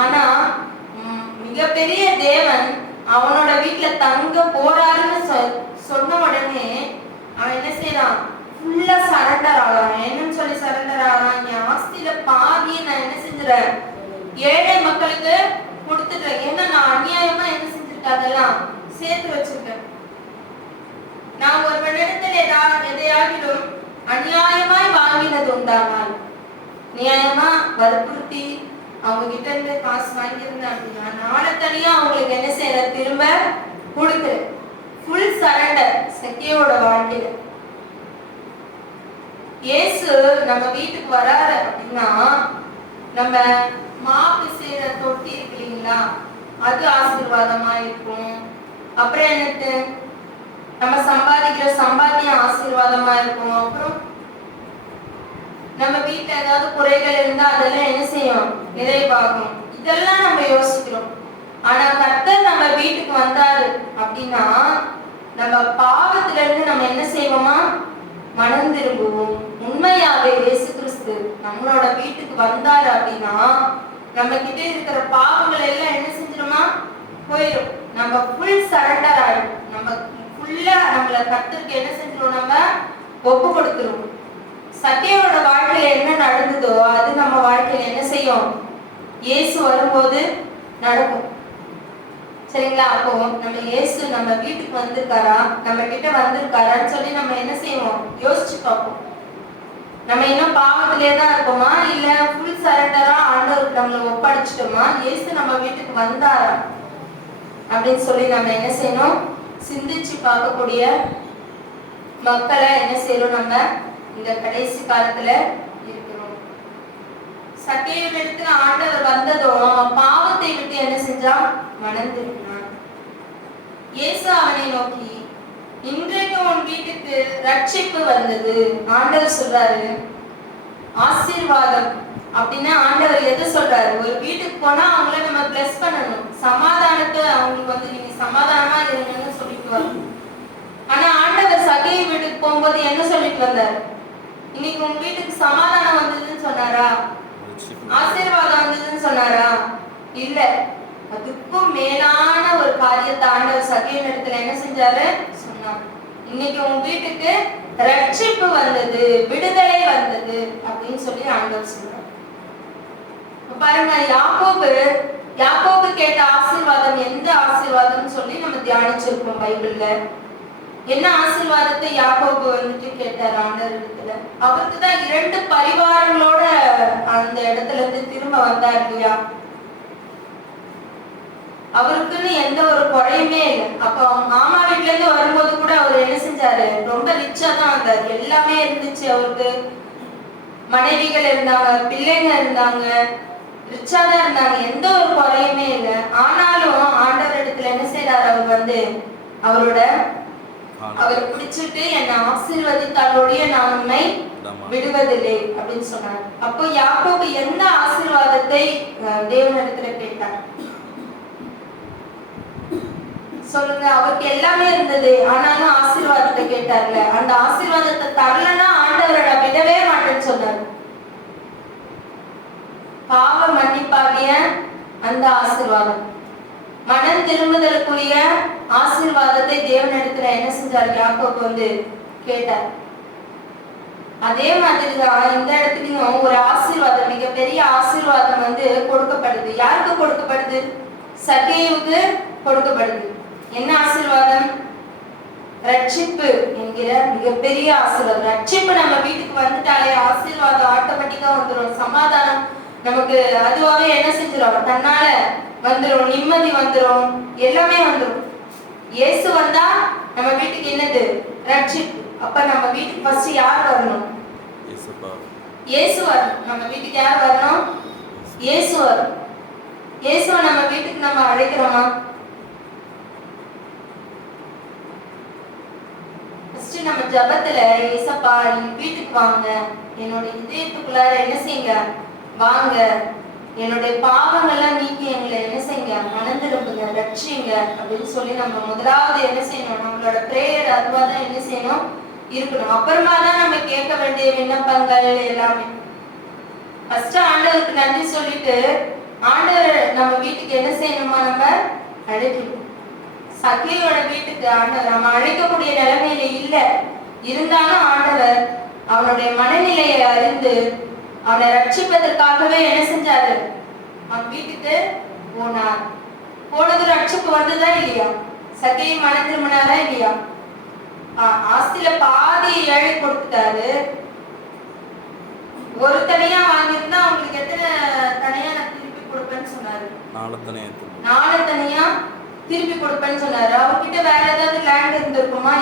ஆனா மிகப்பெரிய தேவன் அவனோட வீட்டுல தங்க போறாருன்னு சொன்ன உடனே அவன் என்ன செய்யறான்? ஃபுல்லா சரண்டர் ஆகிறான். என்னன்னு சொல்லி சரண்டர் ஆகிறான்? என் ஆஸ்தியில பாதியை நான் என்ன செஞ்சுறேன்? ஏழை மக்களுக்கு கொடுத்துட்டேன். ஏன்னா நான் அநியாயமா என்ன செஞ்சிருக்கேன்? அதெல்லாம் சேர்த்து வச்சிருக்கேன். நான் ஒரு இடத்துல எதையாகிலும் அநியாயமாய் வாங்கினது உண்டானால், நியாயமா வற்புறுத்தி அவங்க கிட்ட இருந்து காசு வாங்கியிருந்தேன் அப்படின்னா, நாளை தனியா அவங்களுக்கு என்ன செய்யற? திரும்ப கொடுக்குற ஃபுல் சரண்டர் சக்கியோட வாழ்க்கையில. இயேசு நம்ம வீட்டுக்கு வராரு அப்படின்னா, நம்ம மாவு செய்யற தொட்டி இருக்கு இல்லைங்களா, அது ஆசீர்வாதமா இருக்கும். அப்புறம் என்னது, நம்ம சம்பாதிக்கிற சம்பாத்தியம் ஆசீர்வாதமா இருக்கும். அப்புறம் நம்ம வீட்டுல ஏதாவது குறைகள் இருந்தா அதெல்லாம் என்ன செய்யும்? நிறைவாகும். இதெல்லாம் நம்ம யோசிக்கிறோம். ஆனா கர்த்தர் நம்ம வீட்டுக்கு வந்தாரு அப்படின்னா, நம்ம பாவத்துல இருந்து நம்ம என்ன செய்வோமா? மனம் திரும்புவோம். உண்மையாவே இயேசு கிறிஸ்து நம்மளோட வீட்டுக்கு வந்தாரு அப்படின்னா, நம்ம கிட்ட இருக்கிற பாவங்கள் எல்லாம் என்ன செஞ்சிருமா? போயிடும். நம்ம ஃபுல் சரண்டர் ஆயிடும். நம்ம ஃபுல்லா நம்மள கர்த்தருக்கு என்ன செஞ்சிரும்? நம்ம ஒப்பு கொடுத்துருவோம். சக்கியோட வாழ்க்கையில என்ன நடந்ததோ அது நம்ம வாழ்க்கையில என்ன செய்யும்? இயேசு வரும்போது நடக்கும். சரிங்களா? அப்போ நம்ம இயேசு நம்ம வீட்டுக்கு வந்திருக்காரா, நம்ம கிட்ட வந்திருக்காரான்னு சொல்லி நம்ம என்ன செய்வோம்? யோசிச்சு பார்ப்போம். நம்ம இன்னும் பாவத்திலே தான் இருக்கோமா, இல்ல ஃபுல் சரண்டரா ஆண்டவருக்கு நம்மளை ஒப்படைச்சிட்டோமா? இயேசு நம்ம வீட்டுக்கு வந்தாரா அப்படின்னு சொல்லி நம்ம என்ன செய்யணும்? சிந்திச்சு பார்க்கக்கூடிய மக்களை என்ன செய்யணும்? நம்ம இந்த கடைசி காலத்துல இருக்கிறோம். சக்கேயு இடத்துல ஆண்டவர் வந்ததும் அவன் பாவத்தை விட்டு என்ன செஞ்சான்? மனம் திரும்பினான். இயேசு அவனை நோக்கி, இன்றைக்கு உன் வீட்டுக்கு ரட்சிப்பு வந்தது. ஆண்டவர் சொல்றாரு ஆசீர்வாதம் அப்படின்னா, ஆண்டவர் எது சொல்றாரு? ஒரு வீட்டுக்கு போனா அவங்கள நம்ம பிளஸ் பண்ணணும், சமாதானத்தை அவங்களுக்கு நீங்க சமாதானமா இருங்கன்னு சொல்லிட்டு வரணும். ஆனா ஆண்டவர் சக்கேயு வீட்டுக்கு போகும்போது என்ன சொல்லிட்டு வந்தார்? இன்னைக்கு உங்க வீட்டுக்கு சமாதானம் வந்ததுன்னு சொன்னாரா? ஆசீர்வாதம் வந்ததுன்னு சொன்னாரா? இல்ல, அதுக்கும் மேலான ஒரு காரியத்தை ஆண்டவர் சக்கேயு இடத்துல என்ன செஞ்சாரு? சொன்னார். இன்னைக்கு உங்க வீட்டுக்கு ரட்சிப்பு வந்தது, விடுதலை வந்தது அப்படின்னு சொல்லி ஆண்டவர் சொன்னார். பாருங்க, யாக்கோபு கேட்ட ஆசீர்வாதம் எந்த ஆசீர்வாதம்னு சொல்லி நம்ம தியானிச்சிருக்கோம் பைபிள்ல. என்ன ஆசீர்வாதத்தை யாக்கோபு கேட்டார் ஆண்டவர் இடத்துல? அவருக்கு தான் 2 பரிவாரங்களோட அந்த இடத்துல இருந்து திரும்ப வந்தார் இல்லையா? அவருக்குன்னு எந்த ஒரு குறையுமே இல்லை. அப்ப அவங்க மாமா வீட்டுல இருந்து வரும்போது கூட அவர் என்ன செஞ்சாரு? ரொம்ப ரிச்சா தான் வந்தார். எல்லாமே இருந்துச்சு அவருக்கு. மனைவிகள் இருந்தாங்க, பிள்ளைங்க இருந்தாங்க, ரிச்சா தான் இருந்தாங்க. எந்த ஒரு குறையுமே இல்லை. ஆனாலும் ஆண்டவர் இடத்துல என்ன செய்யறாரு? அவர் அவரை பிடிச்சிட்டு என்னை ஆசீர்வதித்தாலோடைய நான் உன்னை விடுவதில்லை அப்படின்னு சொன்னார். அப்போ யாக்கோபு எந்த ஆசீர்வாதத்தை தேவனிடத்துல கேட்டார்? சொல்லுங்க. அவருக்கு எல்லாமே இருந்தது, ஆனாலும் ஆசீர்வாதத்தை கேட்டார்ல. அந்த ஆசீர்வாதத்தை தரலன்னா ஆண்டவரோட விடவே மாட்டேன்னு சொன்னார். பாவ மன்னிப்பாகிய அந்த ஆசீர்வாதம், மனம் திரும்புதலுக்குரிய ஆசீர்வாதத்தை தேவனிடத்துல என்ன செஞ்சார்? யாக்கோபு கேட்டார். அதே மாதிரிதான் இந்த இடத்துலயும் ஒரு ஆசீர்வாதம், மிகப்பெரிய ஆசீர்வாதம் கொடுக்கப்படுது. யாருக்கு கொடுக்கப்படுது? சக்கேயுவுக்கு கொடுக்கப்படுது. என்ன ஆசீர்வாதம்? ரட்சிப்பு என்கிற மிகப்பெரிய ஆசீர்வாதம். ரட்சிப்பு நம்ம வீட்டுக்கு வந்துட்டாலே ஆசீர்வாதம் ஆட்டோமேட்டிக்கா வந்துடும். சமாதானம் நமக்கு அதுவாவே என்ன செஞ்சிடும்? தன்னால வந்துடும். நிம்மதி வந்துடும். எல்லாமே வந்துடும். இயேசு வந்தா நம்ம வீட்டுக்கு என்னது? ரட்சிப்பு. அப்ப நம்ம வீட்டுக்கு ஃபர்ஸ்ட் யார் வரணும்? இயேசு வரணும். நம்ம வீட்டுக்கு யார் வரணும்? இயேசு வரணும். இயேசுவை நம்ம வீட்டுக்கு நம்ம அழைக்கிறோமா? ஃபர்ஸ்ட் நம்ம ஜபத்துல, ஏசப்பா நீங்க வீட்டுக்கு வாங்க, என்னோட இதயத்துக்குள்ளார என்ன செய்யுங்க? வாங்க, என்னுடைய பாவங்கள்லாம் நீக்கி எங்களை என்ன செய்யுங்க? மனந்திரும்புங்க, ரட்சிங்க அப்படின்னு சொல்லி நம்ம முதலாவது என்ன செய்யணும்? நம்மளோட பிரேயர் அதுவாதான் என்ன செய்யணும்? இருக்கணும். அப்புறமா தான் நம்ம கேட்க வேண்டிய விண்ணப்பங்கள் எல்லாமே. ஃபர்ஸ்ட் ஆண்டவருக்கு நன்றி சொல்லிட்டு, ஆண்டவர் செய்யணுமா? நம்ம அழைக்கணும். சக்கேயோட வீட்டுக்கு ஆண்டவர் நம்ம அழைக்கக்கூடிய நிலைமையில இல்ல, இருந்தாலும் ஆண்டவர் அவனுடைய மனநிலையை அறிந்து அவனை ரட்சிப்பதற்காகவே என்ன செஞ்சாரு? அவன் வீட்டுக்கு போனார். போனது ரட்சிப்பு வந்ததா இல்லையா? சக்கையை மன திரும்பினாரா இல்லையா? ஆஸ்தியில பாதி ஏழை கொடுத்துட்டாரு. ஒரு தனியா வாங்கியிருந்தா அவங்களுக்கு எத்தனை தனியா நான் திருப்பி கொடுப்பேன்னு சொன்னாரு? 4 தனியா திருப்பி கொடுப்பேன்னு சொன்னாரு. அவர்கிட்ட வேற ஏதாவது லேண்ட் இருந்திருக்குமா?